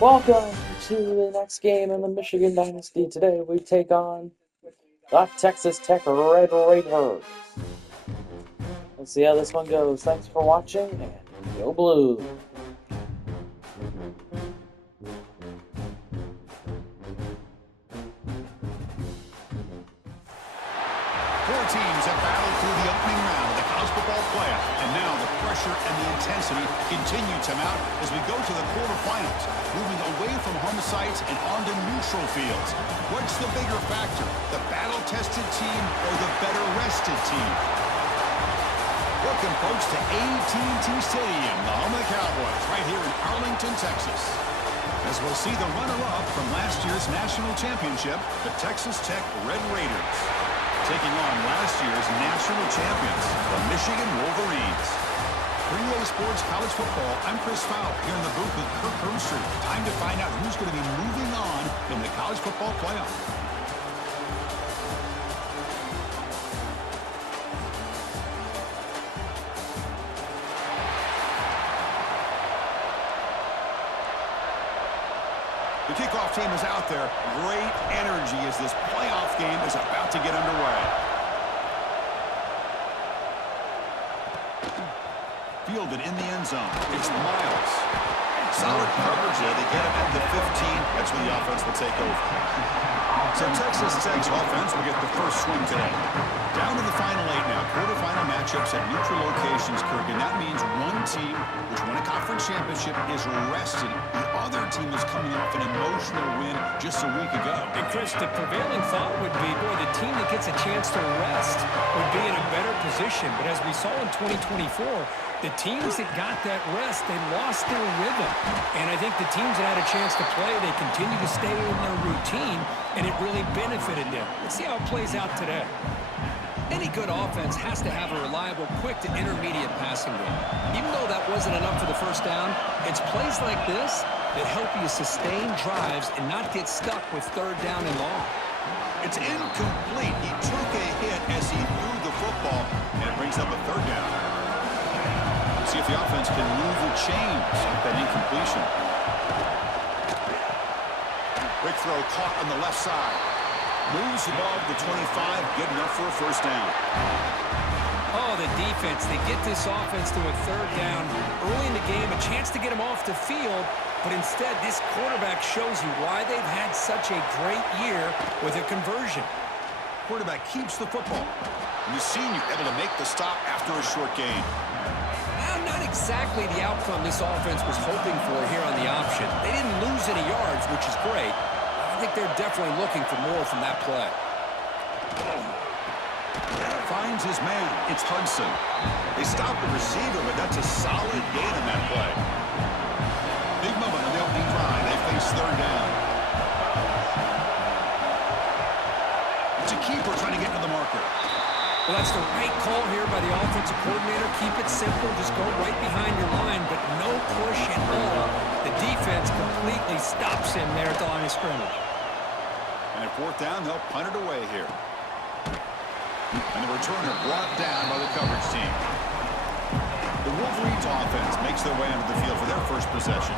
Welcome to the next game in the Michigan Dynasty. Today we take on the Texas Tech Red Raiders. Let's see how this one goes. Thanks for watching, and go Blue! Four teams have battled through the opening round of the college football playoff, and now the pressure and the intensity continue to mount as we go to the quarterfinals, moving away from home sites and onto neutral fields. What's the bigger factor, the battle-tested team or the better-rested team? Welcome, folks, to AT&T Stadium, the home of the Cowboys, right here in Arlington, Texas. As we'll see the runner-up from last year's national championship, the Texas Tech Red Raiders, taking on last year's national champions, the Michigan Wolverines. Three-way sports college football, I'm Chris Fowler, here in the booth with Kirk Herbstreit. Time to find out who's going to be moving on in the college football playoff. The kickoff team is out there. Great energy as this playoff game is about to get underway. Fielded in the end zone. It's Miles. Solid coverage there. They get him at the 15. That's when the offense will take over. So Texas Tech's offense will get the first swing today. Down to the final 8 now. Quarterfinal matchups at neutral locations, Kirk. And that means one team, which won a conference championship, is rested. The other team is coming off an emotional win just a week ago. And Chris, the prevailing thought would be, boy, the team that gets a chance to rest would be in a better position. But as we saw in 2024, the teams that got that rest, they lost their rhythm. And I think the teams that had a chance to play, they continue to stay in their routine, and it really benefited them. Let's see how it plays out today. Any good offense has to have a reliable, quick to intermediate passing game. Even though that wasn't enough for the first down, it's plays like this that help you sustain drives and not get stuck with third down and long. It's incomplete. He took a hit as he threw the football, and it brings up a third down. See if the offense can move the chains with that incompletion. Quick throw caught on the left side. Moves above the 25, good enough for a first down. Oh, the defense, they get this offense to a third down early in the game, a chance to get them off the field, but instead this quarterback shows you why they've had such a great year with a conversion. Quarterback keeps the football. And the senior able to make the stop after a short gain. Not exactly the outcome this offense was hoping for here on the option. They didn't lose any yards, which is great. I think they're definitely looking for more from that play. Finds his man. It's Hudson. They stop the receiver, but that's a solid gain on that play. Big moment on the opening drive. They face third down. It's a keeper trying to get to the marker. Well, that's the right call here by the offensive coordinator. Keep it simple. Just go right behind your line, but no push at all. The defense completely stops him there at the line of scrimmage. And at fourth down, they'll punt it away here. And the returner brought down by the coverage team. The Wolverines offense makes their way onto the field for their first possession.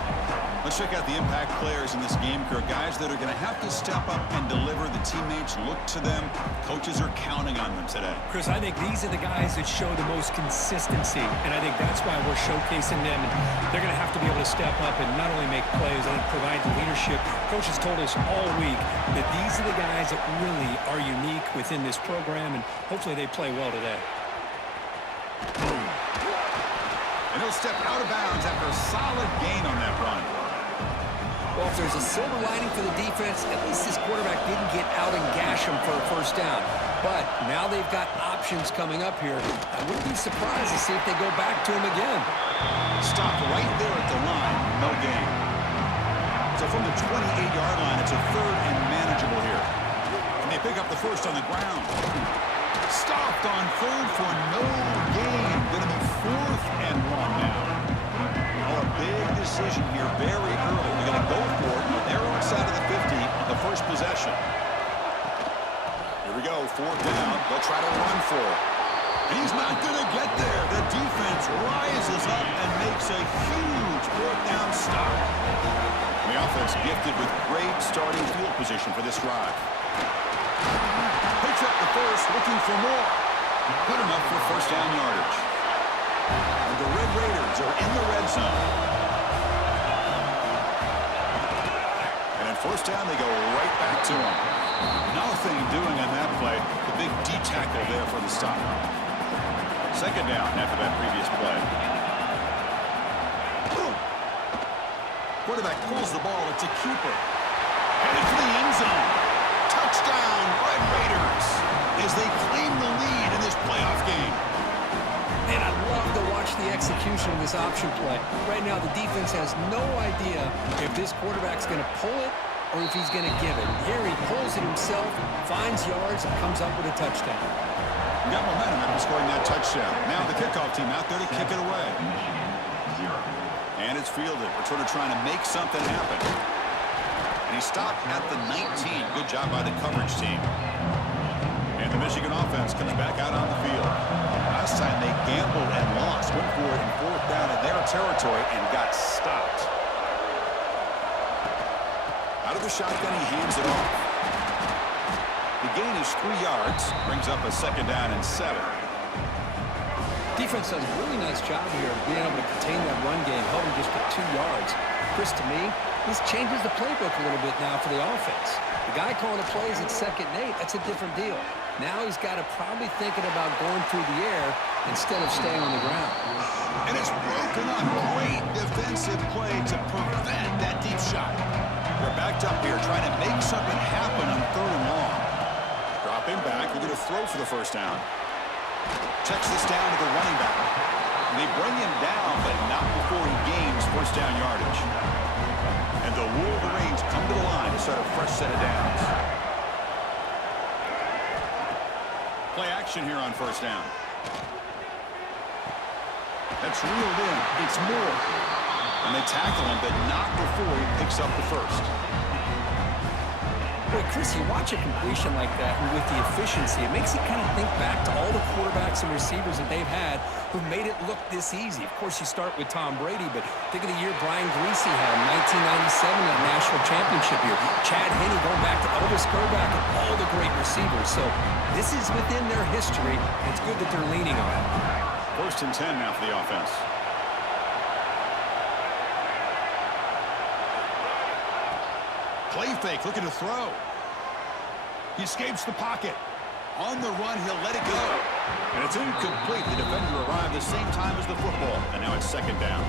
Let's check out the impact players in this game, Kirk. Guys that are going to have to step up and deliver. The teammates look to them. Coaches are counting on them today. Chris, I think these are the guys that show the most consistency, and I think that's why we're showcasing them. And they're going to have to be able to step up and not only make plays, I think provide the leadership. Coaches told us all week that these are the guys that really are unique within this program, and hopefully they play well today. And he'll step out of bounds after a solid gain on that run. Well, if there's a silver lining for the defense, at least this quarterback didn't get out and gash him for a first down. But now they've got options coming up here. I wouldn't be surprised to see if they go back to him again. Stopped right there at the line. No gain. So from the 28-yard line, it's a third and manageable here. And they pick up the first on the ground. Stopped on third for no gain. Going to be 4th and 1 now. Oh, a big decision here very early. They're going to go for it on their own side of the 50 on the first possession. Here we go, 4th down. They'll try to run for it. And he's not going to get there. The defense rises up and makes a huge 4th down stop. The offense gifted with great starting field position for this drive. Picks up the first, looking for more. Put him up for first down yardage. And the Red Raiders are in the red zone. And at first down, they go right back to him. Nothing doing on that play. The big D tackle there for the stop. Second down after that previous play. Quarterback pulls the ball. It's a keeper. Headed for the end zone. Touchdown, Red Raiders, as they claim the lead in this playoff game. Man, I love to watch the execution of this option play. Right now, the defense has no idea if this quarterback's going to pull it or if he's going to give it. Here he pulls it himself, finds yards, and comes up with a touchdown. Got momentum after scoring that touchdown. Now the kickoff team out there to kick it away. And it's fielded. Returner trying to make something happen. And he stopped at the 19. Good job by the coverage team. And the Michigan offense comes back out on the field. Last time they gambled and lost. Went for it in fourth down in their territory and got stopped. Out of the shotgun, he hands it off. The gain is 3 yards. Brings up a second down and 7. Defense does a really nice job here of being able to contain that run game, held him just to 2 yards. Chris, to me, this changes the playbook a little bit now for the offense. The guy calling the plays at 2nd and 8, that's a different deal. Now he's got to probably thinking about going through the air instead of staying on the ground. And it's broken up. Great defensive play to prevent that deep shot. They're backed up here trying to make something happen on 3rd and long. Dropping back, they're going to throw for the first down. Checks this down to the running back. And they bring him down, but not before he gains first down yardage. And the Wolverines come to the line to start a fresh set of downs. Play action here on first down. That's reeled in. It's Moore. And they tackle him, but not before he picks up the first. Boy, Chris, you watch a completion like that, and with the efficiency, it makes you kind of think back to all the quarterbacks and receivers that they've had who made it look this easy. Of course, you start with Tom Brady, but think of the year Brian Greasy had in 1997, that national championship year. Chad Henne going back to Elvis Grbac and all the great receivers. So this is within their history. It's good that they're leaning on it. First and 10 now for the offense. Play fake, looking to throw. He escapes the pocket. On the run, he'll let it go. And it's incomplete. The defender arrived the same time as the football. And now it's second down.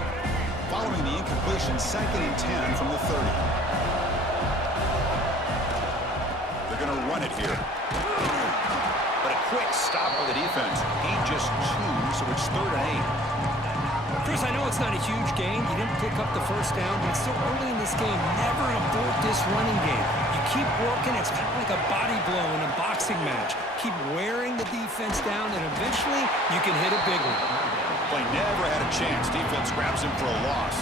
Following the incompletion, 2nd and 10 from the 30. They're going to run it here. But a quick stop by the defense. He just chews, so it's 3rd and 8. Chris, I know it's not a huge gain. You didn't pick up the first down, but it's still early in this game. Never abort this running game. You keep working. It's kind of like a body blow in a boxing match. Keep wearing the defense down, and eventually you can hit a big one. Play never had a chance. Defense grabs him for a loss.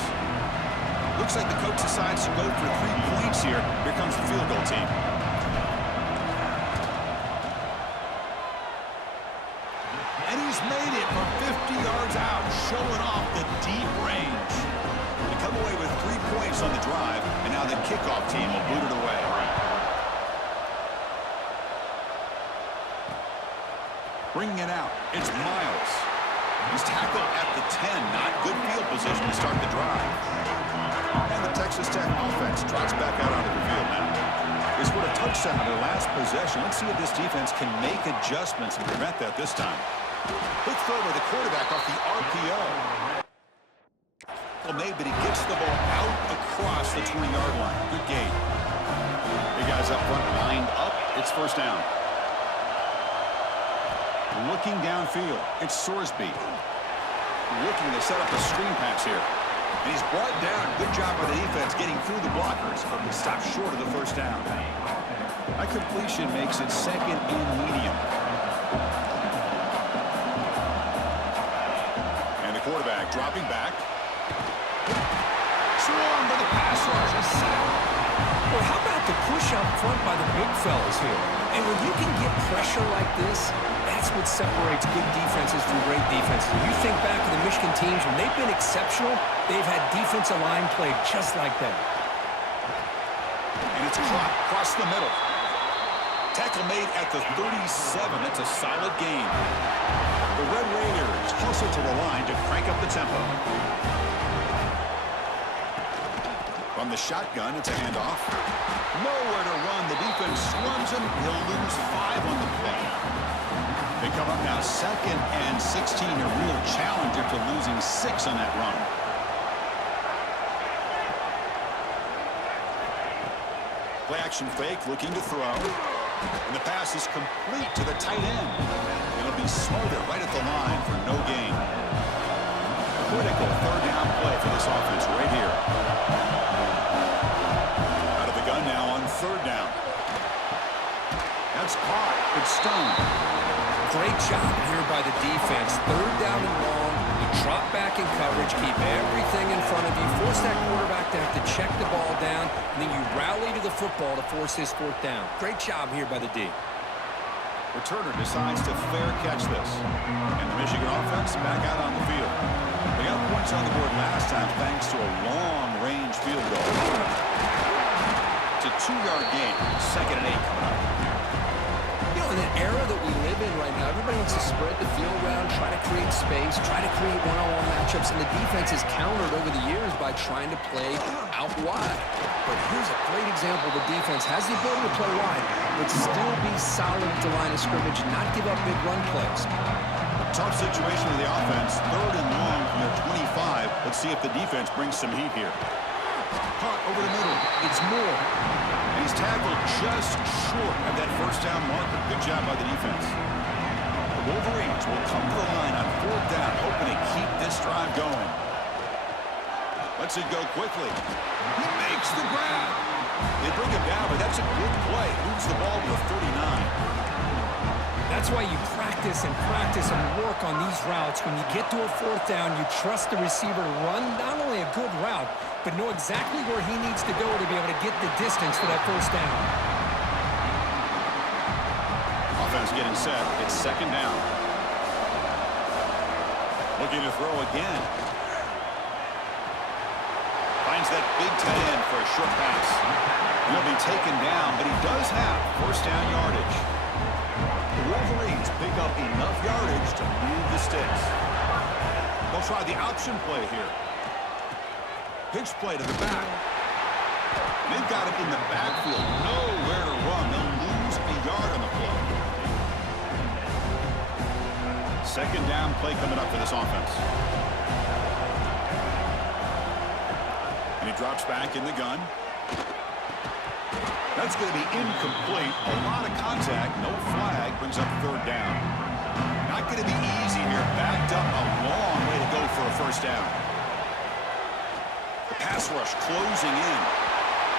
Looks like the coach decides to go for 3 points here. Here comes the field goal team. And he's made it from 50 yards out, showing off the deep range. They come away with 3 points on the drive, and now the kickoff team will boot it away. Bringing it out, it's Miles. He's tackled at the 10, not good field position to start the drive. And the Texas Tech offense trots back out onto the field now. They scored a touchdown on their last possession. Let's see if this defense can make adjustments and prevent that this time. Quick throw by the quarterback off the RPO. Well made, but he gets the ball out across the 20-yard line. Good gain. Big guys up front lined up. It's first down. Looking downfield, it's Sorsby. Looking to set up a screen pass here. And he's brought down. Good job by the defense getting through the blockers, but he stopped short of the first down. That completion makes it 2nd and medium. And the quarterback dropping back. Swarmed by the pass rush. Well, how about the push up front by the big fellas here? And when you can get pressure like this, that's what separates good defenses from great defenses. You think back to the Michigan teams, when they've been exceptional, they've had defensive line play just like that. It's caught across the middle. Tackle made at the 37. That's a solid gain. The Red Raiders hustle to the line to crank up the tempo. From the shotgun, it's a handoff. Nowhere to run. The defense swarms him. He'll lose 5 on the play. They come up now 2nd and 16. A real challenge after losing 6 on that run. Play action fake, looking to throw. And the pass is complete to the tight end. It'll be Smoother right at the line for no gain. Critical 3rd down play for this offense right here. Out of the gun now on 3rd down. That's caught. It's stoned. Great job here by the defense. 3rd down and long. You drop back in coverage, keep everything in front of you, force that quarterback to have to check the ball down, and then you rally to the football to force his 4th down. Great job here by the D. Returner decides to fair catch this. And the Michigan offense back out on the field. They got points on the board last time thanks to a long-range field goal. It's a 2-yard gain. 2nd and 8 coming up. You know, in an era that we live in right now, everybody wants to spread the field around, try to create space, try to create one-on-one matchups, and the defense has countered over the years by trying to play out wide. But here's a great example. The defense has the ability to play wide, but still be solid at the line of scrimmage and not give up big run plays. Tough situation with the offense. 3rd and long from their 25. Let's see if the defense brings some heat here. Caught over the middle. It's Moore. And he's tackled just short of that 1st down marker. Good job by the defense. The Wolverines will come to the line on 4th down, hoping to keep this drive going. Lets it go quickly. He makes the grab. They bring him down, but that's a good play. Moves the ball to the 39. That's why you practice and work on these routes. When you get to a 4th down, you trust the receiver to run not only a good route, but know exactly where he needs to go to be able to get the distance for that 1st down. Offense getting set. It's 2nd down. Looking to throw again. Finds that big tight end for a short pass. He'll be taken down, but he does have 1st down yardage. The Wolverines pick up enough yardage to move the sticks. They'll try the option play here. Pitch play to the back. They've got him in the backfield. Nowhere to run. They'll lose a yard on the play. 2nd down play coming up for this offense. And he drops back in the gun. That's going to be incomplete. A lot of contact. No flag. Brings up 3rd down. Not going to be easy here. Backed up a long way to go for a 1st down. The pass rush closing in.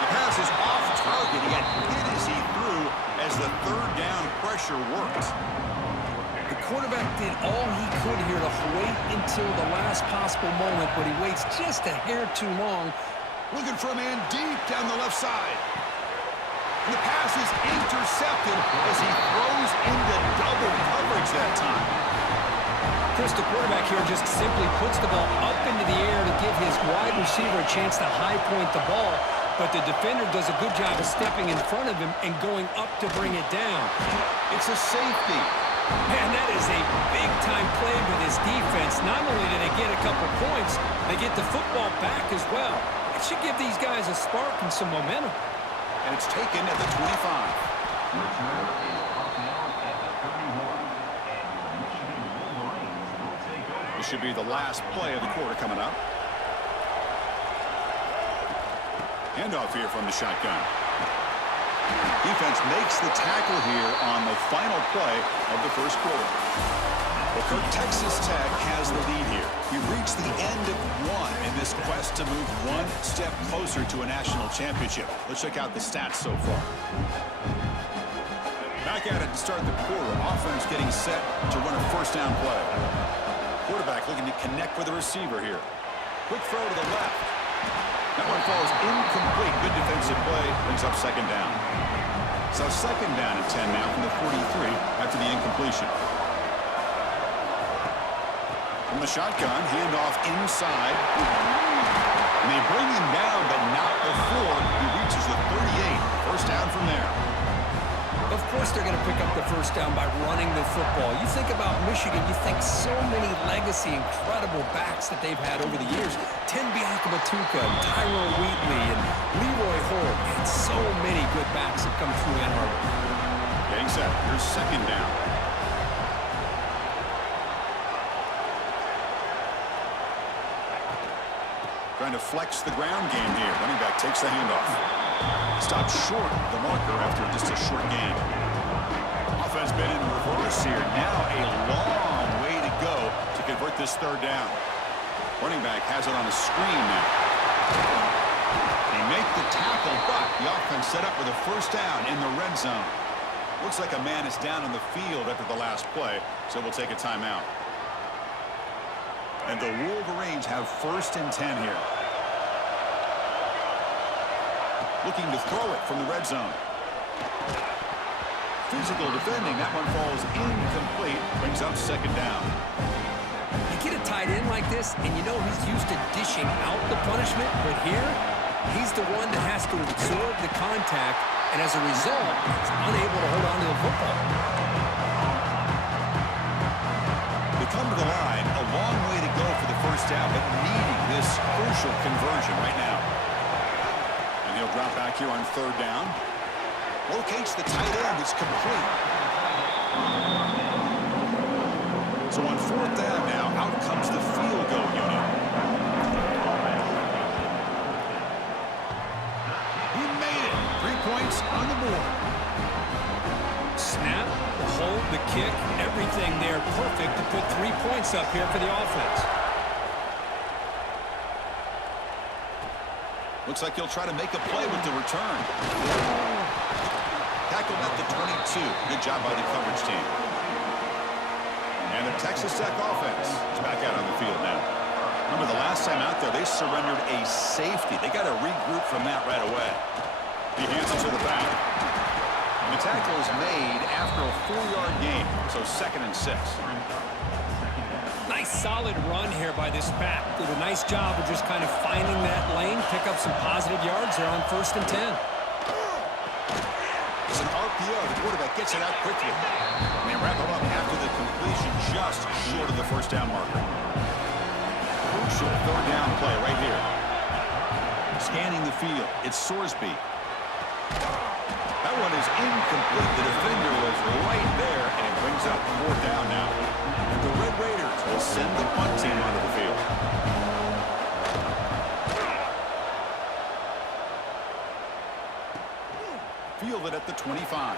The pass is off target. He got hit as he threw as the 3rd down pressure worked. The quarterback did all he could here to wait until the last possible moment, but he waits just a hair too long. Looking for a man deep down the left side. And the pass is intercepted as he throws into double coverage that time. Chris, the quarterback here just simply puts the ball up into the air to give his wide receiver a chance to high point the ball, but the defender does a good job of stepping in front of him and going up to bring it down. It's a safety. Man, that is a big-time play for this defense. Not only do they get a couple points, they get the football back as well. It should give these guys a spark and some momentum. And it's taken at the 25. This should be the last play of the quarter coming up. Handoff here from the shotgun. Defense makes the tackle here on the final play of the 1st quarter. Well, Texas Tech has the lead here. We've reached the end of 1 in this quest to move 1 step closer to a national championship. Let's check out the stats so far. Back at it to start the quarter. Offense getting set to run a 1st down play. Quarterback looking to connect with the receiver here. Quick throw to the left. That one falls incomplete. Good defensive play. Brings up 2nd down. So 2nd down and 10 now from the 43 after the incompletion. From the shotgun, handoff inside. And they bring him down, but not before he reaches the 38. course they're going to pick up the first down by running the football. You think about Michigan, you think so many legacy, incredible backs that they've had over the years. Tim Biakabatuka, Tyrone Wheatley, and Leroy Holt. And so many good backs have come through Ann Arbor. Getting set. Here's second down. Trying to flex the ground game here. Running back takes the handoff. Stopped short of the marker after just a short gain. Offense been in reverse here. Now a long way to go to convert this third down. Running back has it on a screen now. They make the tackle, but the offense set up with a first down in the red zone. Looks like a man is down on the field after the last play, so we'll take a timeout. And the Wolverines have 1st and 10 here. Looking to throw it from the red zone. Physical defending. That one falls incomplete. Brings up second down. You get a tight end like this, and you know he's used to dishing out the punishment, but here, he's the one that has to absorb the contact, and as a result, he's unable to hold on to the football. They come to the line, a long way to go for the first down, but needing this crucial conversion right now. And he'll drop back here on third down. Locates the tight end. It's complete. So on fourth down now, out comes the field goal unit. He made it. 3 points on the board. Snap, the hold, the kick, everything there perfect to put 3 points up here for the offense. Looks like he'll try to make a play with the return. Tackled at the 22. Good job by the coverage team. And the Texas Tech offense is back out on the field now. Remember the last time out there, they surrendered a safety. They got to regroup from that right away. He hands it to the back. And the tackle is made after a 4-yard gain, so 2nd and 6. Nice solid run here by this back. Did a nice job of just kind of finding that lane, pick up some positive yards there on 1st and 10. It's an RPO. The quarterback gets it out quickly. And they wrap it up after the completion just short of the first down marker. Crucial third down play right here. Scanning the field. It's Sorsby. That one is incomplete. The defender was right there, and it brings up 4th down now. And the Red Raiders will send the punt team onto the field. Fielded at the 25.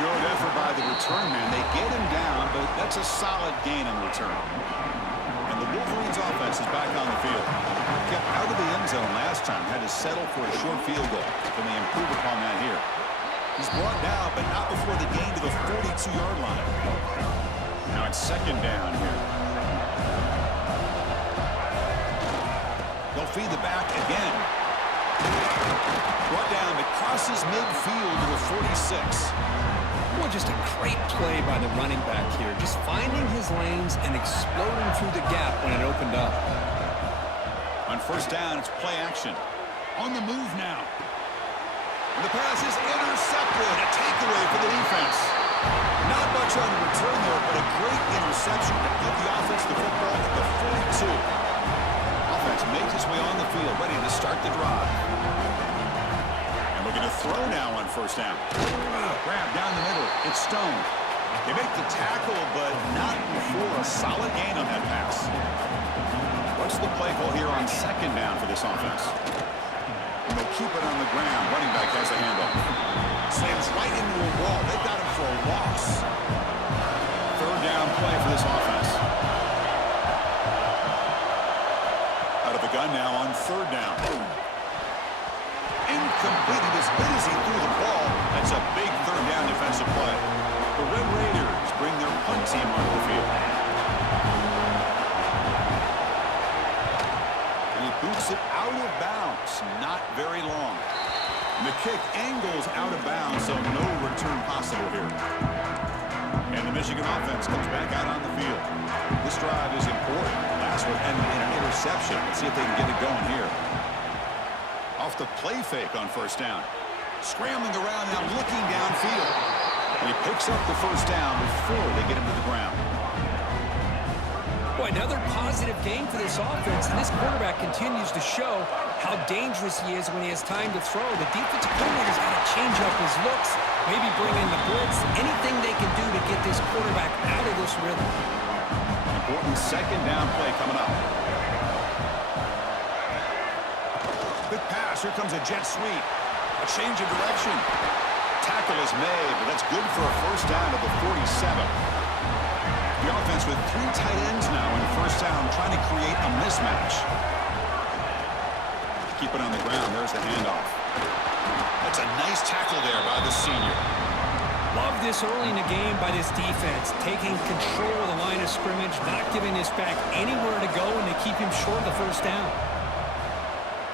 Good effort by the return man. They get him down, but that's a solid gain on the return. And the Wolverines offense is back on the field. Kept out of the end zone last time. Had to settle for a short field goal. Can they improve upon that here? He's brought down, but not before the gain to the 42-yard line. Now it's 2nd down here. They'll feed the back again. Brought down, but crosses midfield to the 46. Well, just a great play by the running back here. Just finding his lanes and exploding through the gap when it opened up. On 1st down, it's play action. On the move now. And the pass is intercepted. A takeaway for the defense. Not much on the return there, but a great interception to give the offense the football at the 42. Offense makes its way on the field, ready to start the drive. And looking to throw now on 1st down. Grab down the middle. It's Stone. They make the tackle, but not before a solid gain on that pass. What's the play call here on 2nd down for this offense? And they'll keep it on the ground. Running back has a handoff. Slams right into a wall. They got him for a loss. 3rd down play for this offense. Out of the gun now on 3rd down. Incomplete. He was hit as he threw the ball. That's a big 3rd down defensive play. The Red Raiders bring their punt team onto the field. And he boots it out of bounds. Not very long. And the kick angles out of bounds, so no return possible here. And the Michigan offense comes back out on the field. This drive is important. Last one ended in an interception. Let's see if they can get it going here. Off the play fake on 1st down. Scrambling around now, looking downfield. And he picks up the first down before they get him to the ground. Boy, another positive game for this offense, and this quarterback continues to show how dangerous he is when he has time to throw. The defensive coordinator's got to change up his looks, maybe bring in the blitz, anything they can do to get this quarterback out of this rhythm. Important second down play coming up. Quick pass, here comes a jet sweep. A change of direction. Tackle is made, but that's good for a first down at the 47. The offense with 3 tight ends now in first down, trying to create a mismatch. Keep it on the ground. There's the handoff. That's a nice tackle there by the senior. Love this early in the game by this defense, taking control of the line of scrimmage, not giving this back anywhere to go, and to keep him short of the first down.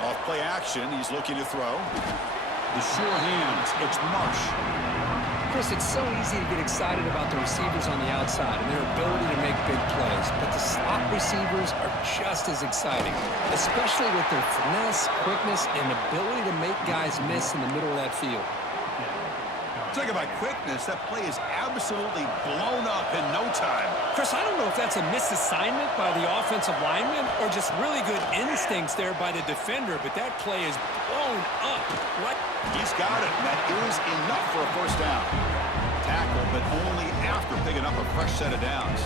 Off play action, he's looking to throw. The sure hands, it's Marsh. Chris, it's so easy to get excited about the receivers on the outside and their ability to make big plays, but the slot receivers are just as exciting, especially with their finesse, quickness, and ability to make guys miss in the middle of that field. Talk about quickness, that play is absolutely blown up in no time. Chris, I don't know if that's a misassignment by the offensive lineman or just really good instincts there by the defender, but that play is blown up. Right? He's got it, and that is enough for a first down. Tackle, but only after picking up a fresh set of downs.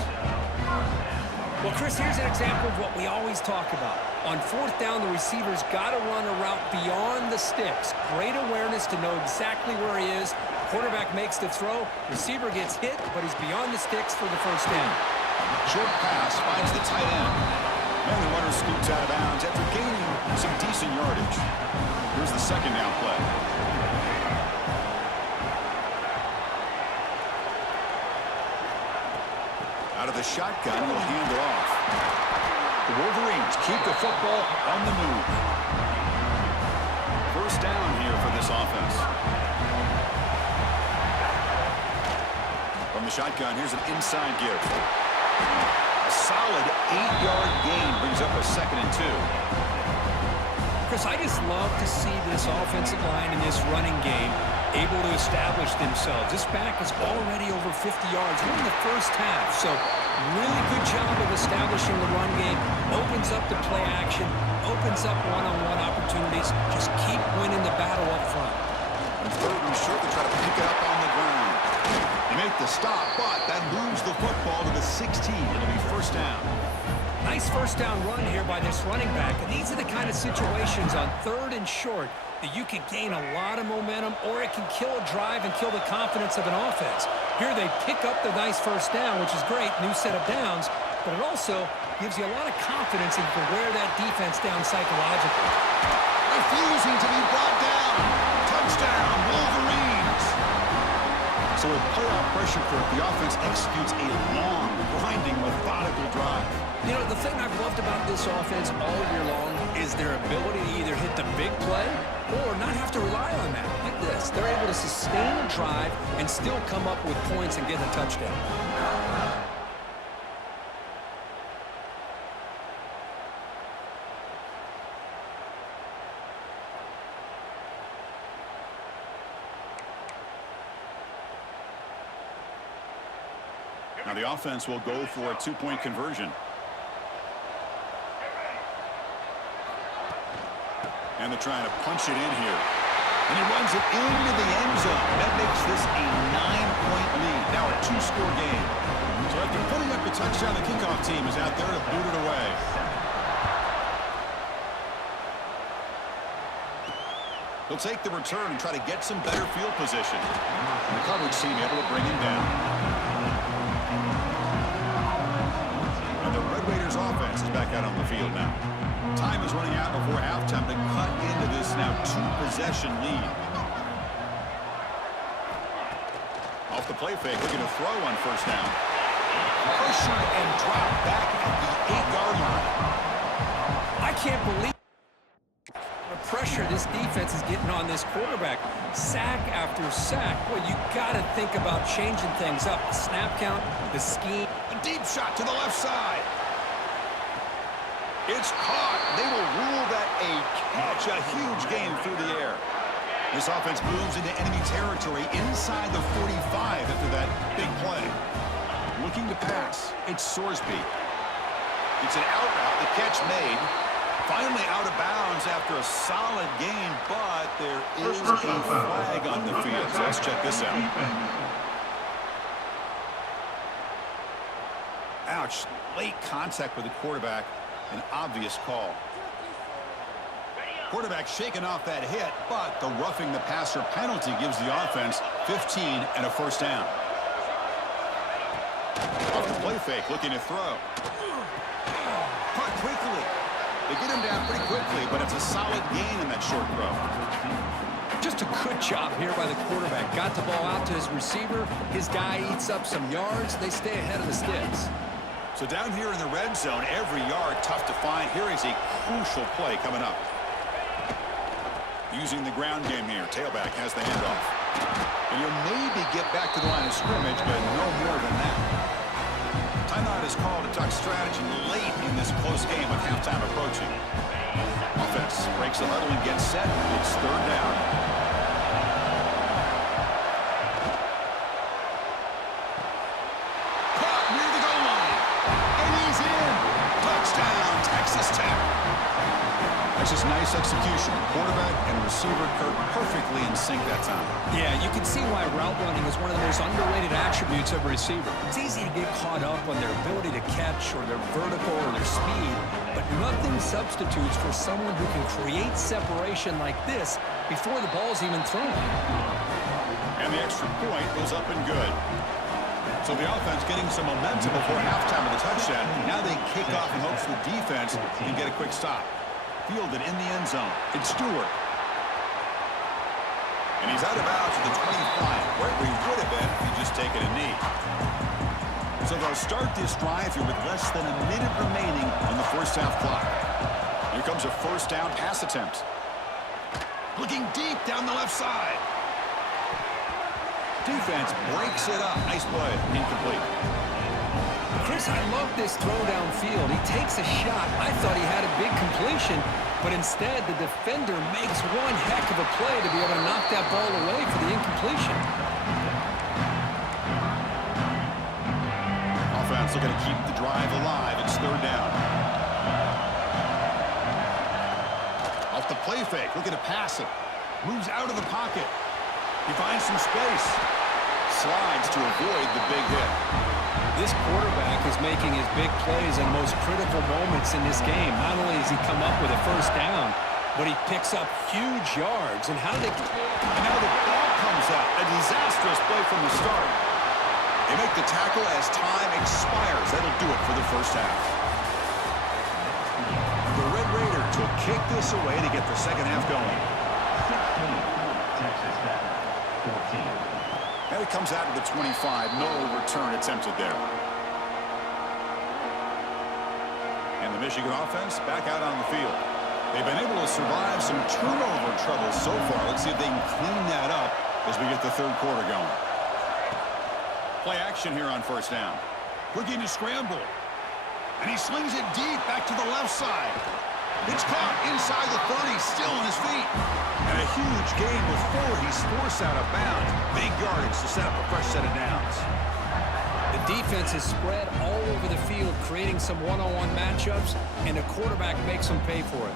Well, Chris, here's an example of what we always talk about. On fourth down, the receiver's got to run a route beyond the sticks. Great awareness to know exactly where he is. Quarterback makes the throw. Receiver gets hit, but he's beyond the sticks for the first down. Short pass finds the tight end. And the runner scoots out of bounds after gaining some decent yardage. Here's the second down play. Out of the shotgun, he'll hand it off. The Wolverines keep the football on the move. First down here for this offense. From the shotgun, here's an inside give. A solid 8-yard gain brings up a 2nd and 2. Chris, I just love to see this offensive line in this running game able to establish themselves. This back is already over 50 yards. We're in the first half, so really good job of establishing the run game. Opens up the play action, opens up one-on-one opportunities. Just keep winning the battle up front. And 3rd and short, they try to pick it up on the ground. They make the stop, but that moves the football to the 16. It'll be first down. Nice first down run here by this running back. And these are the kind of situations on 3rd and short that you can gain a lot of momentum, or it can kill a drive and kill the confidence of an offense. Here they pick up the nice first down, which is great, new set of downs, but it also gives you a lot of confidence in to wear that defense down psychologically. Refusing to be brought down. Touchdown, Wolverines. So with playoff pressure curve, the offense executes a long, grinding, methodical drive. You know, the thing I've loved about this offense all year long is their ability to either hit the big play or not have to rely on that. Like this, they're able to sustain a drive and still come up with points and get a touchdown. Now the offense will go for a 2-point conversion. And they're trying to punch it in here. And he runs it into the end zone. That makes this a 9-point lead. Now a 2-score game. So after putting up the touchdown, the kickoff team is out there to boot it away. He'll take the return and try to get some better field position. And the coverage team able to bring him down. And the Red Raiders offense is back out on the field now. Time is running out before halftime to cut into this now 2-possession lead. Off the play fake, looking to throw on first down. Pressure and drop back at the 8-yard line. I can't believe the pressure this defense is getting on this quarterback. Sack after sack. Boy, you got to think about changing things up. The snap count, the scheme. A deep shot to the left side. It's caught. They will rule that a catch, a huge gain through the air. This offense moves into enemy territory inside the 45 after that big play. Looking to pass. It's Sorsby. It's an out route. The catch made. Finally out of bounds after a solid gain, but there is a flag on the field. So let's check this out. Ouch. Late contact with the quarterback. An obvious call. Quarterback shaking off that hit, but the roughing the passer penalty gives the offense 15 and a first down. Off the play fake, looking to throw. Caught quickly. They get him down pretty quickly, but it's a solid gain in that short throw. Just a good job here by the quarterback. Got the ball out to his receiver. His guy eats up some yards. They stay ahead of the sticks. So down here in the red zone, every yard tough to find. Here is a crucial play coming up. Using the ground game here. Tailback has the handoff. And you'll maybe get back to the line of scrimmage, but no more than that. Timeout is called to talk strategy late in this close game with halftime approaching. Offense breaks the huddle and gets set. It's third down. Caught near the goal line. And he's in. Touchdown, Texas Tech. That's just nice execution. Quarterback and receiver Kirk perfectly in sync that time. Yeah, you can see why route running is one of the most underrated attributes of a receiver. It's easy to get caught up on their ability to catch or their vertical or their speed, but nothing substitutes for someone who can create separation like this before the ball's even thrown. And the extra point goes up and good. So the offense getting some momentum before halftime of the touchdown. Now they kick off in hopes the defense can get a quick stop. Fielded in the end zone. It's Stewart. And he's out of bounds at the 25, where he would have been if he'd just taken a knee. So they'll start this drive here with less than a minute remaining on the first half clock. Here comes a first down pass attempt. Looking deep down the left side. Defense breaks it up. Nice play. Incomplete. Chris, I love this throw downfield. He takes a shot. I thought he had a big completion, but instead the defender makes one heck of a play to be able to knock that ball away for the incompletion. Offense looking to keep the drive alive. It's third down. Off the play fake, looking to pass it. Moves out of the pocket. He finds some space. Slides to avoid the big hit. This quarterback is making his big plays in the most critical moments in this game. Not only does he come up with a first down, but he picks up huge yards. And how did they... And now the ball comes out. A disastrous play from the start. They make the tackle as time expires. That'll do it for the first half. The Red Raiders will kick this away to get the second half going. 14. And it comes out to the 25. No return attempted there. And the Michigan offense back out on the field. They've been able to survive some turnover trouble so far. Let's see if they can clean that up as we get the third quarter going. Play action here on first down. Looking to scramble. And he slings it deep back to the left side. It's caught inside the 30, still on his feet. And a huge gain before he's forced out of bounds. Big yardage to set up a fresh set of downs. The defense is spread all over the field, creating some one-on-one matchups, and the quarterback makes them pay for it.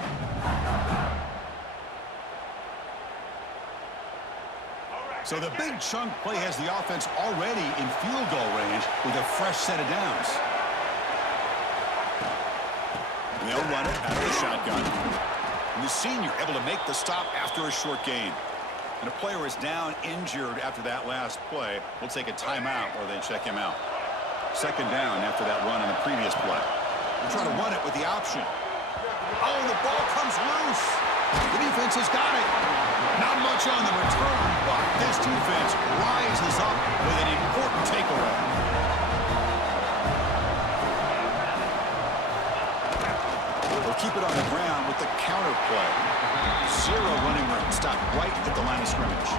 So the big chunk play has the offense already in field goal range with a fresh set of downs. And they'll run it out of the shotgun. And the senior able to make the stop after a short gain. And a player is down injured after that last play. We'll take a timeout or they check him out. Second down after that run on the previous play. We're trying to run it with the option. Oh, the ball comes loose. The defense has got it. Not much on the return, but this defense rises up with an important takeaway. They'll keep it on the ground with the counter play. Zero running room. Stop right at the line of scrimmage.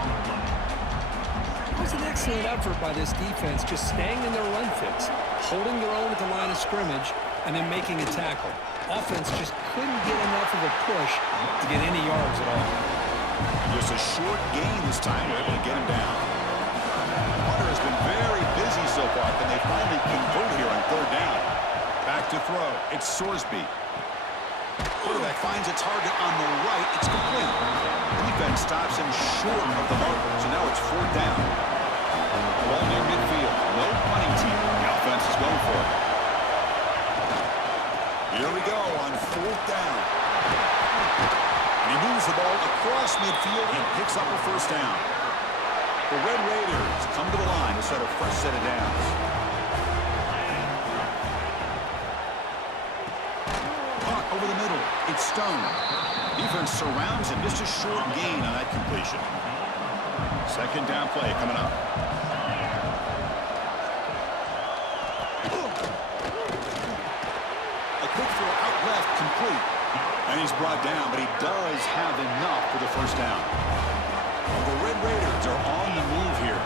It was an excellent effort by this defense, just staying in their run fits, holding their own at the line of scrimmage, and then making a tackle. Offense just couldn't get enough of a push to get any yards at all. The Just a short gain this time. We're able to get him down. Hunter has been very busy so far. Can they finally convert here on third down? Back to throw. It's Sorsby. Quarterback finds a target on the right. It's complete. Defense stops him short of the marker. So now it's fourth down. Ball near midfield. No punting team. The offense is going for it. Here we go on fourth down. And he moves the ball across midfield and picks up a first down. The Red Raiders come to the line to set a fresh set of downs. Caught over the middle. It's Stone. Defense surrounds him. Just a short gain on that completion. Second down play coming up. A quick throw out left, complete. And he's brought down, but he does have enough for the first down. The Red Raiders are on the move here.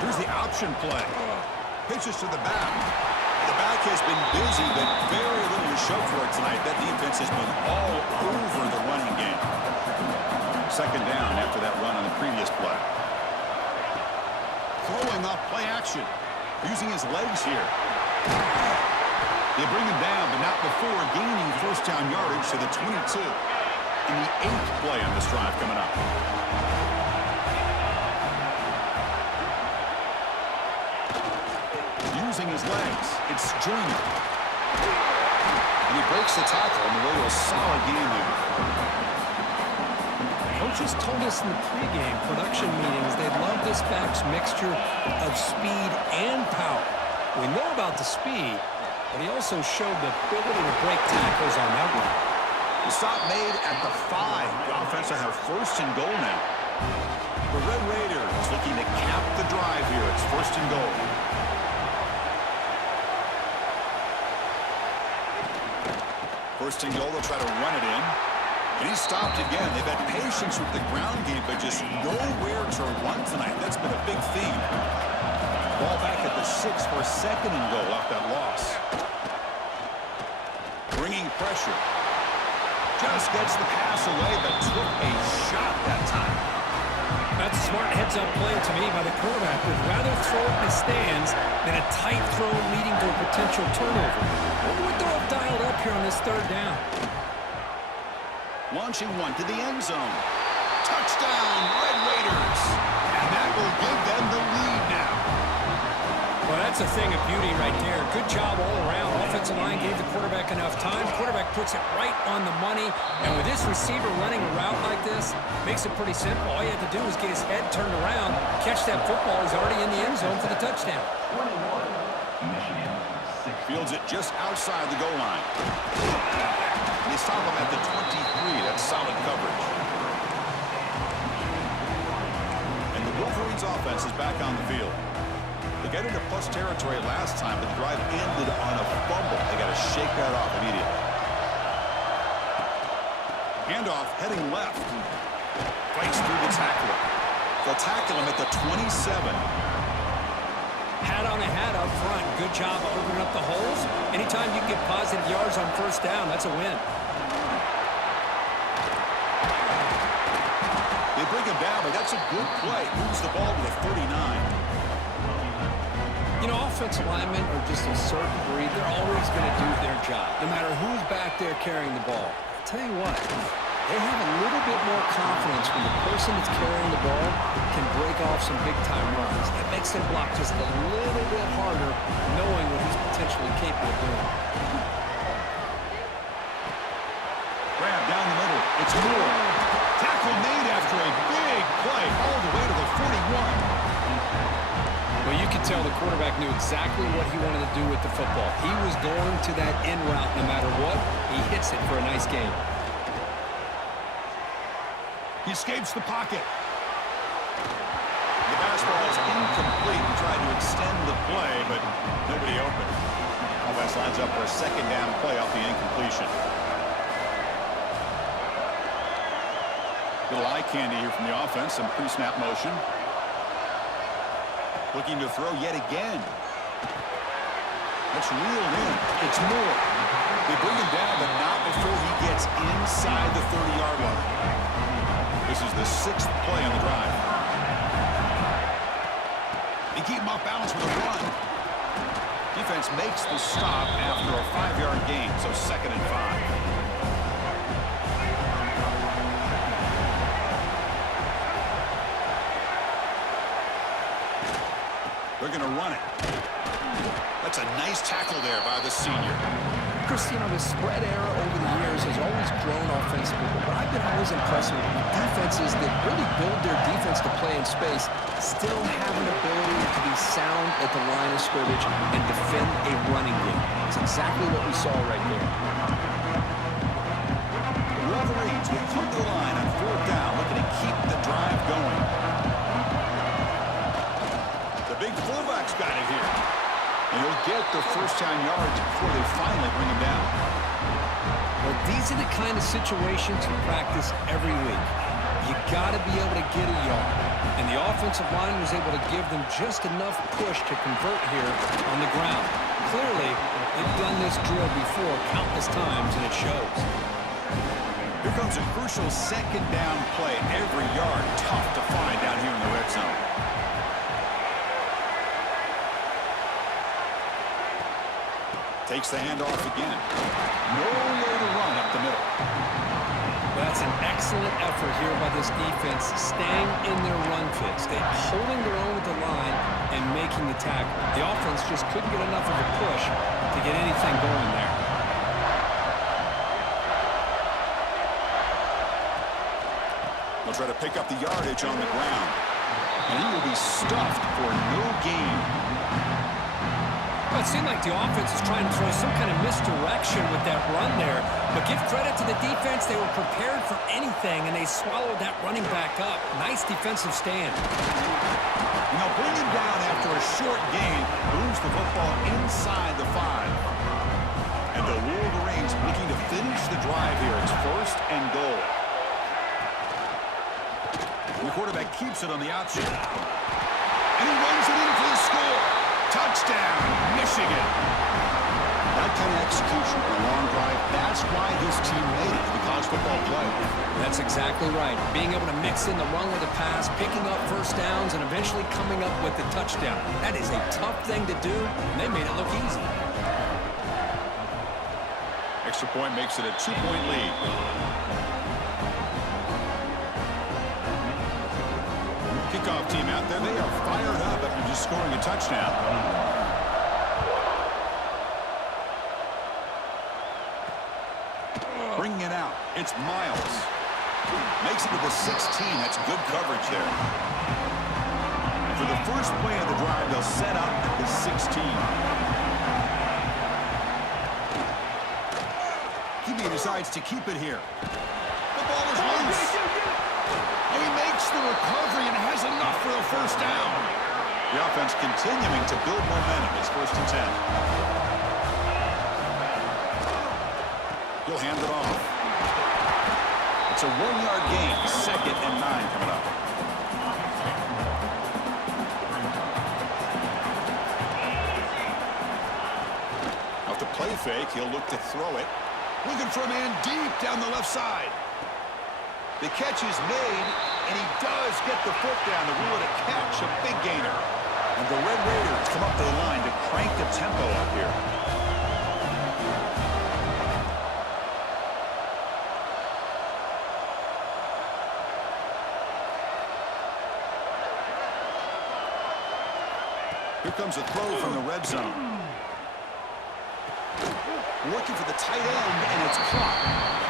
Here's the option play. Pitches to the back. The back has been busy, but very little to show for it tonight. That defense has been all over the running game. Second down after that run on the previous play. Throwing off play action. Using his legs here. They bring him down, but not before gaining first down yardage to the 22. In the 8th play on this drive coming up. Using his legs, it's Junior. And he breaks the tackle on the way to a solid game there. Coaches told us in the pregame production meetings they love this back's mixture of speed and power. We know about the speed, but he also showed the ability to break tackles on that one. The stop made at the 5. The offense will have first and goal now. The Red Raiders looking to cap the drive here. It's first and goal. First and goal, they'll try to run it in. And he's stopped again. They've had patience with the ground game, but just nowhere to run tonight. That's been a big theme. Ball back at the 6 for a second and goal off that loss. Bringing pressure. Just gets the pass away, but took a shot that time. That's a smart heads-up play to me by the quarterback. Would rather throw it in the stands than a tight throw leading to a potential turnover. What would they have dialed up here on this third down? Launching one to the end zone. Touchdown, Red Raiders. And that will give them the lead now. Well, that's a thing of beauty right there. Good job all around. Offensive line gave the quarterback enough time. Quarterback puts it right on the money. And with this receiver running a route like this, makes it pretty simple. All you have to do is get his head turned around, catch that football. He's already in the end zone for the touchdown. Fields it just outside the goal line. They stop him at the 23. That's solid coverage. And the Wolverines offense is back on the field. They got into plus territory last time, but the drive ended on a fumble. They got to shake that off immediately. Handoff heading left. Fights through the tackler. They'll tackle him at the 27. Hat on a hat up front. Good job of opening up the holes. Anytime you get positive yards on first down, that's a win. They bring him down, but that's a good play. Moves the ball to the 39. You know, offensive linemen are just a certain breed. They're always going to do their job, no matter who's back there carrying the ball. I'll tell you what, they have a little bit more confidence when the person that's carrying the ball can break off some big-time runs. That makes them block just a little bit harder, knowing what he's potentially capable of doing. Grab down the middle. It's Moore. Tackle made after a big play all the way to the 41. Well, you can tell the quarterback knew exactly what he wanted to do with the football. He was going to that end route no matter what. He hits it for a nice gain. He escapes the pocket. The fastball is incomplete. He tried to extend the play, but nobody open. Offense lines up for a second down play off the incompletion. Little eye candy here from the offense. Some pre-snap motion. Looking to throw yet again. That's reeled in. It's Moore. They bring him down, but not before he gets inside the 30-yard line. The This is the 6th play on the drive. They keep him off balance with a run. Defense makes the stop after a 5-yard gain, so 2nd and 5. They're going to run it. That's a nice tackle there by the senior. Cristiano, the spread era over the years has always grown offensively, but I've been always impressed with defenses that really build their defense to play in space, still have an ability to be sound at the line of scrimmage and defend a running game. It's exactly what we saw right there. The Wolverines will come to the line on 4th down, looking to keep the drive going. The big fullback's got it here. And he'll get the first-down yards before they finally bring him down. Well, these are the kind of situations you practice every week. You got to be able to get a yard. And the offensive line was able to give them just enough push to convert here on the ground. Clearly, they've done this drill before countless times, and it shows. Here comes a crucial 2nd down play. Every yard tough to find down here in the red zone. Takes the handoff again. Nowhere to run up the middle. That's an excellent effort here by this defense, staying in their run fits. They're holding their own with the line and making the tackle. The offense just couldn't get enough of a push to get anything going there. They'll try to pick up the yardage on the ground. And he will be stuffed for no gain. Well, it seemed like the offense is trying to throw some kind of misdirection with that run there. But give credit to the defense. They were prepared for anything, and they swallowed that running back up. Nice defensive stand. And they'll bring him down after a short gain. Moves the football inside the 5. And the Wolverines looking to finish the drive here. It's 1st and goal. And the quarterback keeps it on the option. And he runs it in for the score. Touchdown, Michigan. That kind of execution on a long drive, that's why this team made it to the college football playoff. That's exactly right. Being able to mix in the run with the pass, picking up first downs, and eventually coming up with the touchdown. That is a tough thing to do, and they made it look easy. Extra point makes it a 2-point lead. Kickoff team out there, they are fired up after just scoring a touchdown. Bringing it out, it's Miles. Makes it to the 16, that's good coverage there. And for the first play of the drive, they'll set up at the 16. He decides to keep it here. The ball is loose. And he makes the recovery and has enough for the first down. The offense continuing to build momentum. It's 1st and 10. He'll hand it off. It's a 1-yard gain. 2nd and 9 coming up. Off the play fake, he'll look to throw it. Looking for a man deep down the left side. The catch is made, and he does get the foot down. The rule of the catch, a big gainer. And the Red Raiders come up to the line to crank the tempo up here. Here comes a throw from the red zone. Working for the tight end, and it's caught.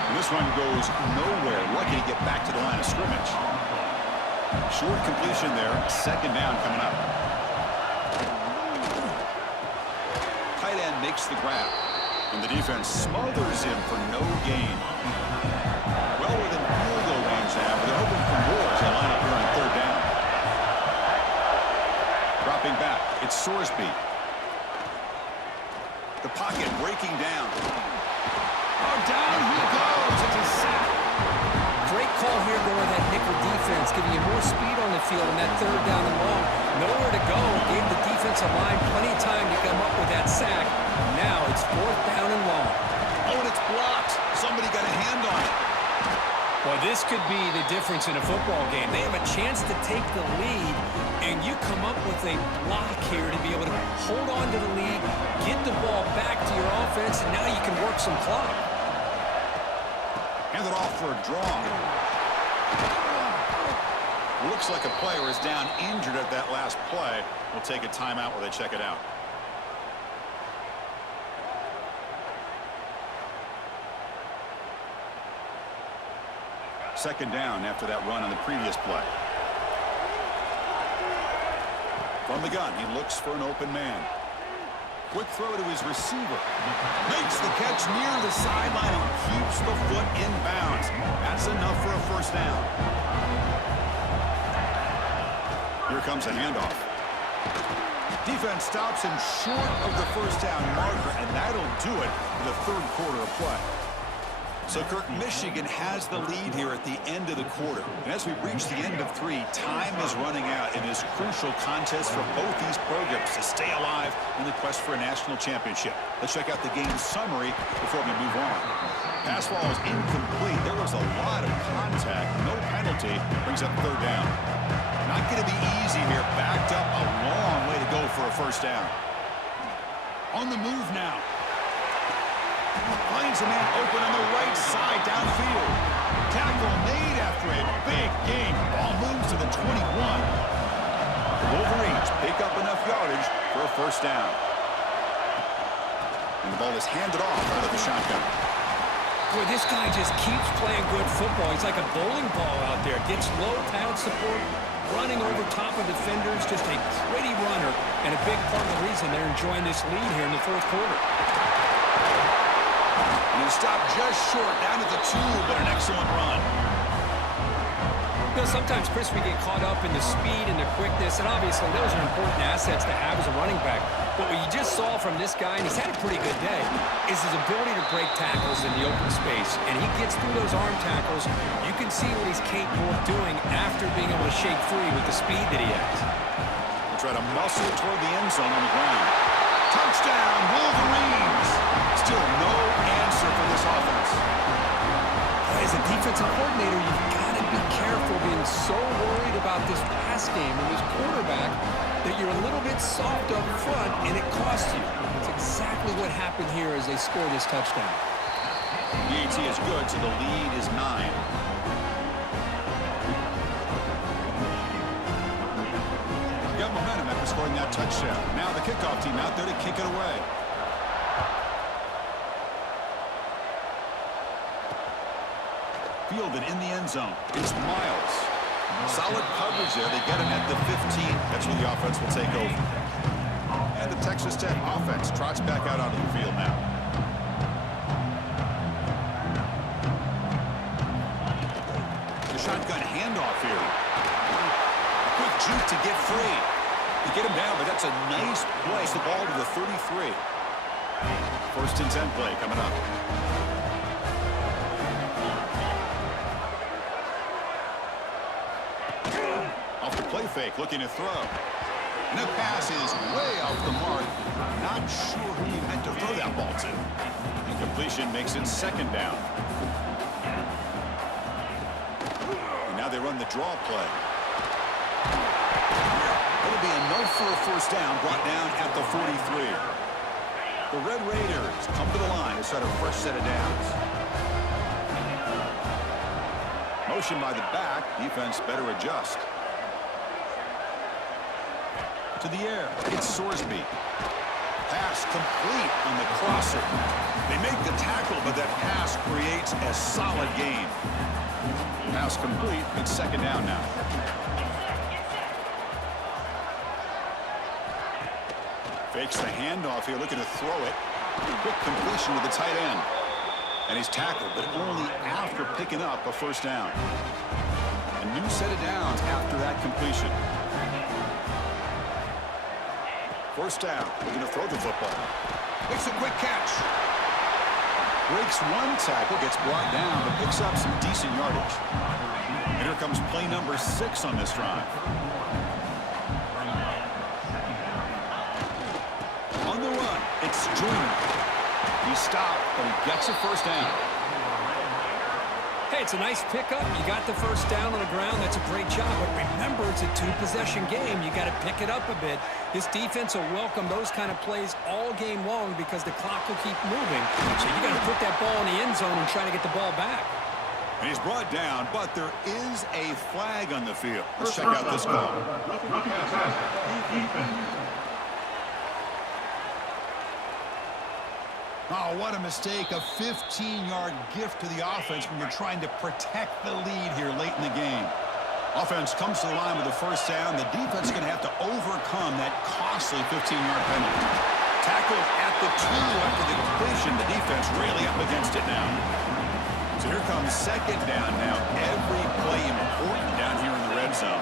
And this one goes nowhere. Lucky to get back to the line of scrimmage. Short completion there. 2nd down coming up. Tight end makes the grab. And the defense smothers him for no gain. Well within field goal range now, but they're hoping for more as they line up here on 3rd down. Dropping back, it's Sorsby. The pocket breaking down. Oh, down he goes. It's a sack. Great call here going with that nickel defense, giving you more speed on the field on that 3rd down and long. Nowhere to go. Gave the defensive line plenty of time to come up with that sack. Now it's 4th down and long. Oh, and it's blocked. Somebody got a hand on it. Well, this could be the difference in a football game. They have a chance to take the lead, and you come up with a block here to be able to hold on to the lead, get the ball back to your offense, and now you can work some clock. Hand it off for a draw. Looks like a player is down injured at that last play. We'll take a timeout while they check it out. Second down after that run on the previous play. From the gun, he looks for an open man. Quick throw to his receiver. Makes the catch near the sideline and keeps the foot in bounds. That's enough for a first down. Here comes a handoff. Defense stops him short of the first down marker, and that'll do it for the third quarter of play. So, Kirk, Michigan has the lead here at the end of the quarter. And as we reach the end of 3, time is running out in this crucial contest for both these programs to stay alive in the quest for a national championship. Let's check out the game summary before we move on. Pass ball is incomplete. There was a lot of contact. No penalty. Brings up third down. Not going to be easy here. Backed up a long way to go for a first down. On the move now. Finds a man open on the right side downfield. Tackle made after a big gain. Ball moves to the 21. The Wolverines pick up enough yardage for a first down. And the ball is handed off out of the shotgun. Boy, this guy just keeps playing good football. He's like a bowling ball out there. Gets low pad support, running over top of defenders. Just a pretty runner, and a big part of the reason they're enjoying this lead here in the fourth quarter. And he stopped just short down at the 2, but an excellent run. You know, sometimes, Chris, we get caught up in the speed and the quickness, and obviously those are important assets to have as a running back. But what you just saw from this guy, and he's had a pretty good day, is his ability to break tackles in the open space. And he gets through those arm tackles. You can see what he's capable of doing after being able to shake free with the speed that he has. He'll try to muscle toward the end zone on the ground. Touchdown, Wolverines! Still no answer for this offense. As a defensive coordinator, you've got to be careful being so worried about this pass game and this quarterback that you're a little bit soft up front and it costs you. It's exactly what happened here as they scored this touchdown. The AT is good, so the lead is 9. Got momentum after scoring that touchdown. Now the kickoff team out there to kick it away. Fielded in the end zone. It's Miles. Solid coverage there. They get him at the 15. That's where the offense will take over. And the Texas Tech offense trots back out onto the field now. The shotgun handoff here. Quick juke to get free. You get him down, but that's a nice play. The ball to the 33. First and 10 play coming up. Off the play fake, looking to throw. And that pass is way off the mark. Not sure who he meant to throw that ball to. Incompletion makes it second down. And now they run the draw play. It'll be enough for a first down, brought down at the 43. The Red Raiders come to the line to start a fresh set of downs. Motion by the back. Defense better adjust. To the air. It's Sorsby. Pass complete on the crosser. They make the tackle, but that pass creates a solid gain. Pass complete. It's second down now. Fakes the handoff here, looking to throw it. Quick completion with the tight end. And he's tackled, but only after picking up a first down. A new set of downs after that completion. First down. We're going to throw the football. Makes a quick catch. Breaks one tackle, gets brought down, but picks up some decent yardage. And here comes play number 6 on this drive. On the run, it's Joyner. He stopped, but he gets a first down. Hey, it's a nice pickup. You got the first down on the ground. That's a great job. But remember, it's a two-possession game. You got to pick it up a bit. This defense will welcome those kind of plays all game long because the clock will keep moving. So you got to put that ball in the end zone and try to get the ball back. And he's brought down, but there is a flag on the field. Let's check out this call. Oh, what a mistake. A 15-yard gift to the offense when you're trying to protect the lead here late in the game. Offense comes to the line with the first down. The defense is going to have to overcome that costly 15-yard penalty. Tackled at the 2 after the completion. The defense really up against it now. So here comes second down now. Every play important down here in the red zone.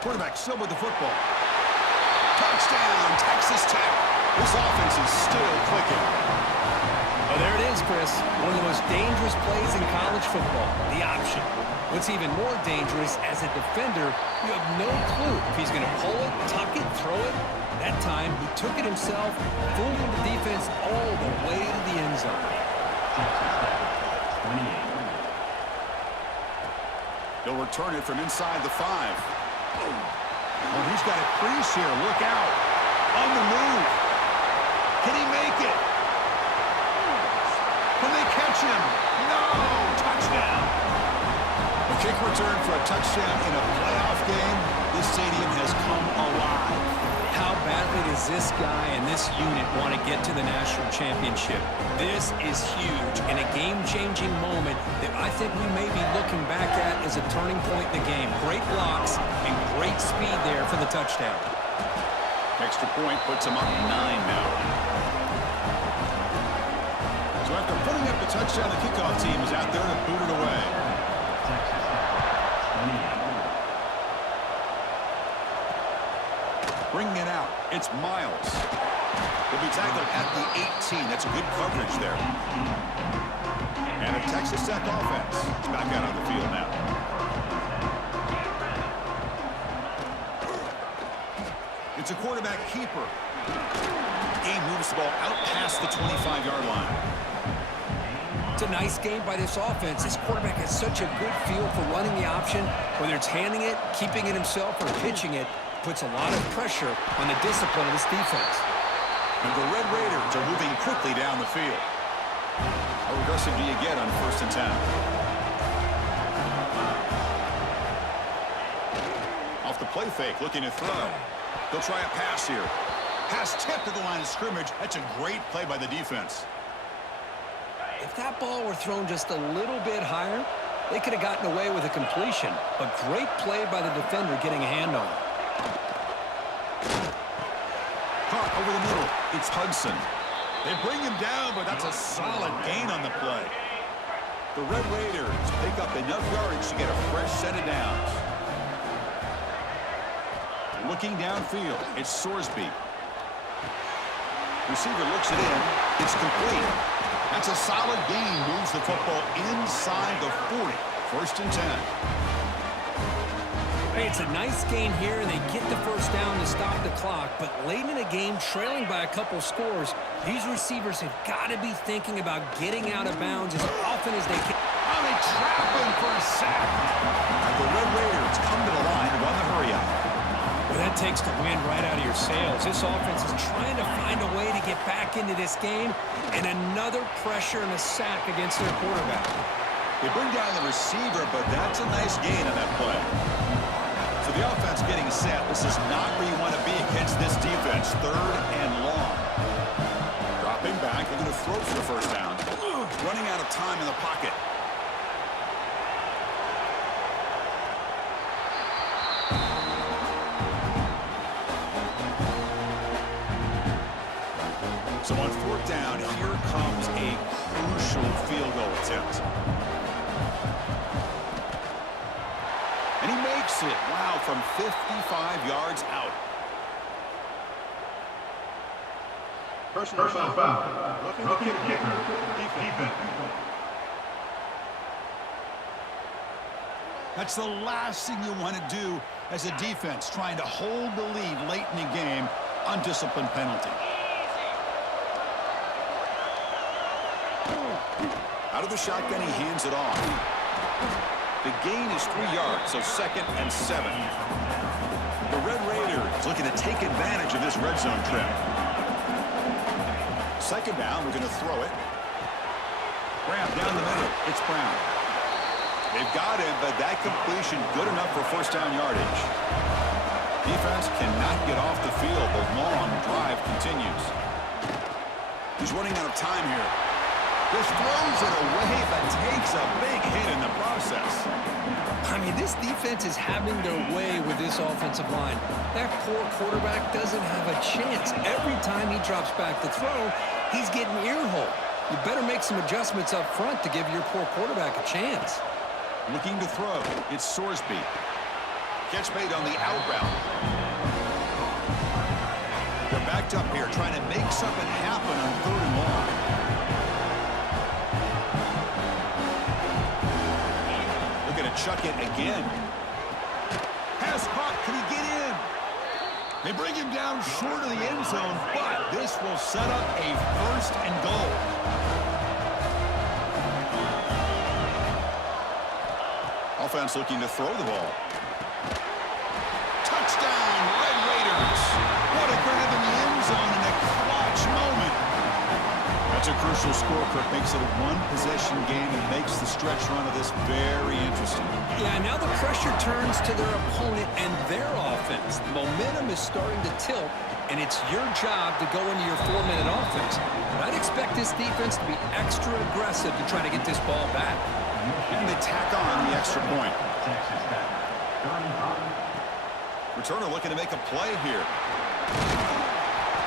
Quarterback still with the football. Touchdown, Texas Tech. This offense is still clicking. Oh, there it is, Chris. One of the most dangerous plays in college football, the option. What's even more dangerous, as a defender, you have no clue if he's going to pull it, tuck it, throw it. That time, he took it himself, fooled the defense all the way to the end zone. They'll return it from inside the 5. Oh, he's got a crease here. Look out. On the move. Can he make it? Can they catch him? No! Touchdown. A kick return for a touchdown in a playoff game. This stadium has come alive. How badly does this guy and this unit want to get to the national championship? This is huge and a game-changing moment that I think we may be looking back at as a turning point in the game. Great blocks and great speed there for the touchdown. Extra point puts him up 9 now. So after putting up the touchdown, the kickoff team is out there to boot it away. Bringing it out, it's Miles. He'll be tackled at the 18. That's a good coverage there. And a Texas Tech offense is back out on the field now. It's a quarterback keeper. Game moves the ball out past the 25-yard line. It's a nice game by this offense. This quarterback has such a good feel for running the option, whether it's handing it, keeping it himself, or pitching it. Puts a lot of pressure on the discipline of this defense. And the Red Raiders are moving quickly down the field. How aggressive do you get on 1st and 10? Off the play fake, looking to throw. They'll try a pass here. Pass tipped at the line of scrimmage. That's a great play by the defense. If that ball were thrown just a little bit higher, they could have gotten away with a completion. But great play by the defender getting a hand on it. Caught over the middle. It's Hudson. They bring him down, but that's a solid gain on the play. The Red Raiders pick up enough yardage to get a fresh set of downs. Looking downfield, it's Sorsby. Receiver looks it in. It's complete. That's a solid gain. Moves the football inside the 40. 1st and 10. Hey, it's a nice gain here, and they get the first down to stop the clock. But late in the game, trailing by a couple scores, these receivers have got to be thinking about getting out of bounds as often as they can. Oh, they trap him for a sack. And the Red Raiders come to the line to run the hurry-up. Well, that takes the wind right out of your sails. This offense is trying to find a way to get back into this game, and another pressure and a sack against their quarterback. They bring down the receiver, but that's a nice gain on that play. So the offense getting set. This is not where you want to be against this defense. 3rd and long. Dropping back, they're going to throw for the first down. Running out of time in the pocket. So on 4th down, here comes a crucial field goal attempt. And he makes it. Wow, from 55 yards out. Personal foul. Rookie kicker. Defense. That's the last thing you want to do as a defense, trying to hold the lead late in the game on discipline penalty. Out of the shotgun, he hands it off. The gain is 3 yards, so 2nd and 7. The Red Raiders looking to take advantage of this red zone trip. 2nd down, we're going to throw it. Brown down the middle. It's Brown. They've got him, but that completion good enough for 1st down yardage. Defense cannot get off the field. The long drive continues. He's running out of time here. Just throws it away, but takes a big hit in the process. I mean, this defense is having their way with this offensive line. That poor quarterback doesn't have a chance. Every time he drops back to throw, he's getting ear-hole. You better make some adjustments up front to give your poor quarterback a chance. Looking to throw. It's Sorsby. Catch made on the out route. They're backed up here trying to make something happen on 3rd and long. Looking to chuck it again. Pass caught. Can he get in? They bring him down short of the end zone, but this will set up a 1st and goal. Offense looking to throw the ball. Touchdown, Red Raiders. What a grab in the end zone in a clutch moment. That's a crucial score, Kirk. Makes it a 1-possession game and makes the stretch run of this very interesting. Yeah, now the pressure turns to their opponent and their offense. The momentum is starting to tilt, and it's your job to go into your 4-minute offense. But I'd expect this defense to be extra aggressive to try to get this ball back. And they tack on the extra point. Returner looking to make a play here.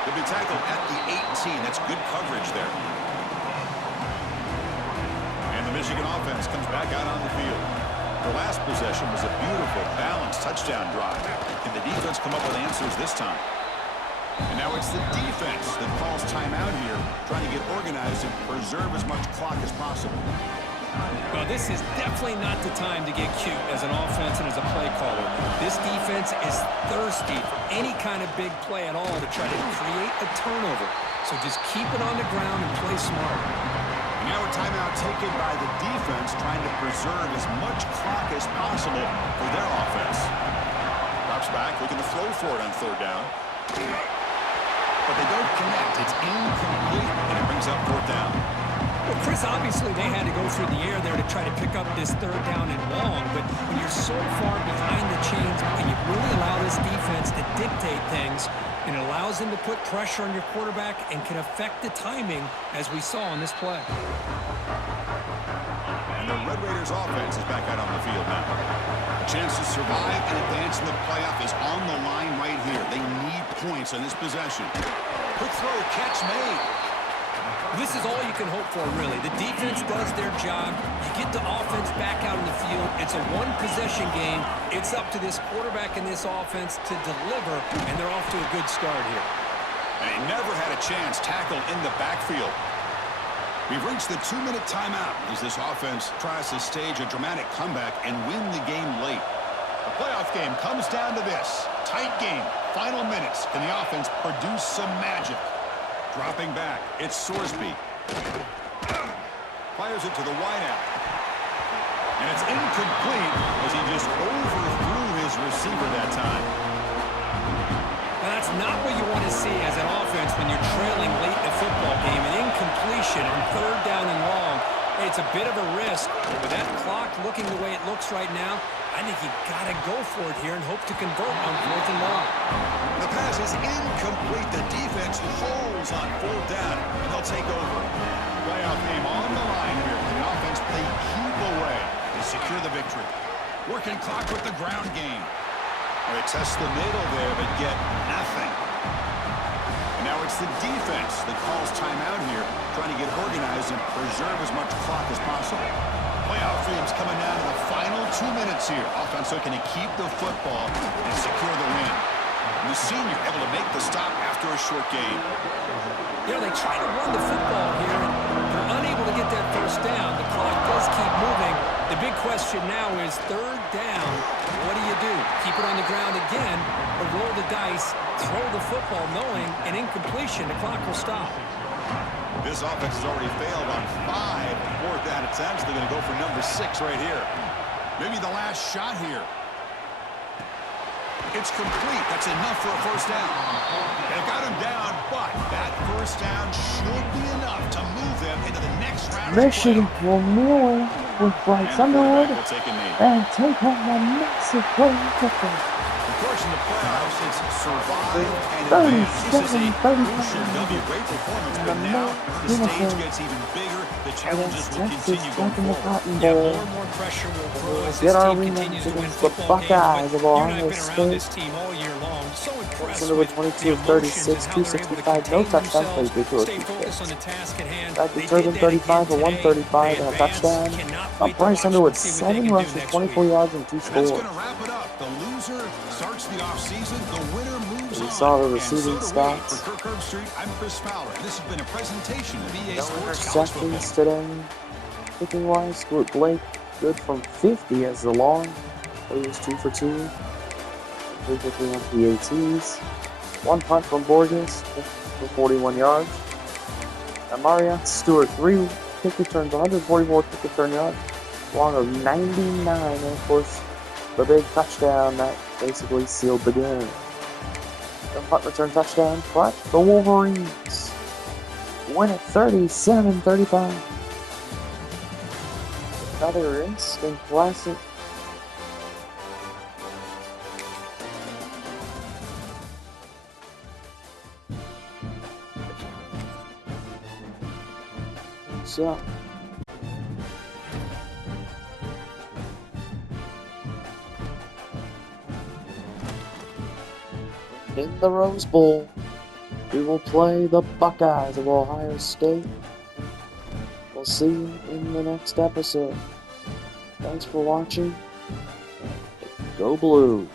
He'll be tackled at the 18. That's good coverage there. And the Michigan offense comes back out on the field. The last possession was a beautiful, balanced touchdown drive. Can the defense come up with answers this time? And now it's the defense that calls timeout here, trying to get organized and preserve as much clock as possible. Well, this is definitely not the time to get cute as an offense and as a play caller. This defense is thirsty for any kind of big play at all to try to create a turnover. So just keep it on the ground and play smart. And now a timeout taken by the defense, trying to preserve as much clock as possible for their offense. Drops back, looking to throw for it on 3rd down. But they don't connect. It's incomplete, and it brings up 4th down. Well, Chris, obviously they had to go through the air there to try to pick up this 3rd down and long, but when you're so far behind the chains, can you really allow this defense to dictate things? And it allows them to put pressure on your quarterback and can affect the timing, as we saw on this play. And the Red Raiders offense is back out on the field now. A chance to survive and advance in the playoff is on the line right here. They need points on this possession. Quick throw, catch made. This is all you can hope for, really. The defense does their job. You get the offense back out in the field. It's a 1-possession game. It's up to this quarterback and this offense to deliver, and they're off to a good start here. And he never had a chance tackled in the backfield. We've reached the 2-minute timeout as this offense tries to stage a dramatic comeback and win the game late. The playoff game comes down to this. Tight game, final minutes. Can the offense produce some magic? Dropping back, it's Sorsby. Fires it to the wideout. And it's incomplete as he just overthrew his receiver that time. Now, that's not what you want to see as an offense when you're trailing late in a football game. An incompletion on 3rd down and long. It's a bit of a risk, but with that clock looking the way it looks right now, I think you've got to go for it here and hope to convert on 4th and long. The pass is incomplete. The defense holds on 4th down, and they'll take over. Playoff game on the line here. The offense play keep away to secure the victory. Working clock with the ground game. They test the middle there, but get nothing. And now it's the defense that calls timeout here, trying to get organized and preserve as much clock as possible. Playoff game's coming down to the final 2 minutes here. Offense looking to keep the football and secure the win. And the senior able to make the stop after a short game. You know, they try to run the football here, and they're unable to get that 1st down. The clock does keep moving. The big question now is 3rd down. What do you do? Keep it on the ground again, or roll the dice, throw the football knowing an incompletion, the clock will stop. This offense has already failed on 5 fourth down attempts. They're going to go for number 6 right here. Maybe the last shot here. It's complete. That's enough for a first down. They got him down, but that first down should be enough to move them into the next round. Michigan will kneel with Bryce Underwood and take home the massive play kicker. Of course, in the playoffs, it's survive and win. This is a crucial W. Great performance, but now the stage gets even bigger. The challenges will continue going forward. Yeah, more and more pressure will grow as this Get our team rematch continues to win against the football games. Buckeyes But of you and I Ohio have been around this State. team all year long. So impressed Number with 22 the of emotions 36, and how they're able to 265, no contain touchdown, themselves, played good stay focused defense. on the task at hand. Back to They third did and that 35 for again today. 135 They and a advanced. touchdown. Cannot A wait to Bryce watch Underwood, and see what they 7 can do rushes, next 24 week. yards, and 2 And that's scores. going to wrap it up. The loser starts the offseason. The winner moves We on. saw the And receiving so do we. stats. For Kirk Herbstreit, I'm Chris Fowler. This has been a presentation of EA No Sports College Football. interceptions today. Kicking wise, Stuart Blake good from 50 as the long. He was 2 for 2. 350 on PATs. 1 punt from Borges for 41 yards. And Marion Stewart, 3 kick returns, 144 kick return yards. Long of 99, and of course, the big touchdown that basically sealed the game. The punt return touchdown, but the Wolverines win it 37-35. Another instant classic. So, in the Rose Bowl, we will play the Buckeyes of Ohio State. We'll see you in the next episode. Thanks for watching. Go Blue!